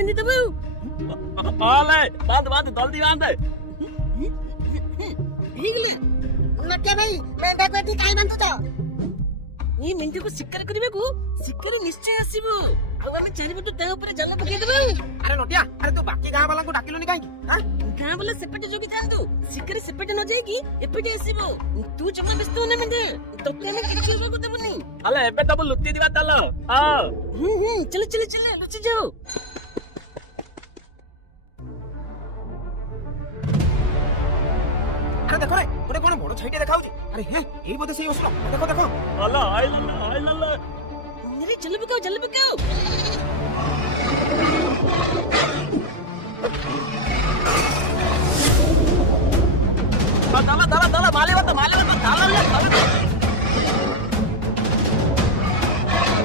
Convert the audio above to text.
बंदी तब आले बांध जल्दी बांध हिगले नक्या भाई मेंढा पेटी काई बांधुता ये मिंटू को शिकार करिबेकु शिकार निश्चय आसीबो आ हम चारिबटु ता ऊपर जाल पके देबो। अरे नटिया अरे तू बाकी गां वाला को डाकिलोनी काई हां गां वाला सेपटे जोगी थांदु शिकार सेपटे न जाईकी एपटे आसीबो तू जमा व्यस्त होना मिंटू तते में किछु होबो देबनी आले एबे तब लुटी दिबा चलो हां चल चल चल लुचि जाओ अरे देखो रे गोटे कोन बड़ छाइटे देखाउची अरे हे एई बोधे सही ओसलो देखो देखो आला आइलला अरे चल बकाओ दाला माले बता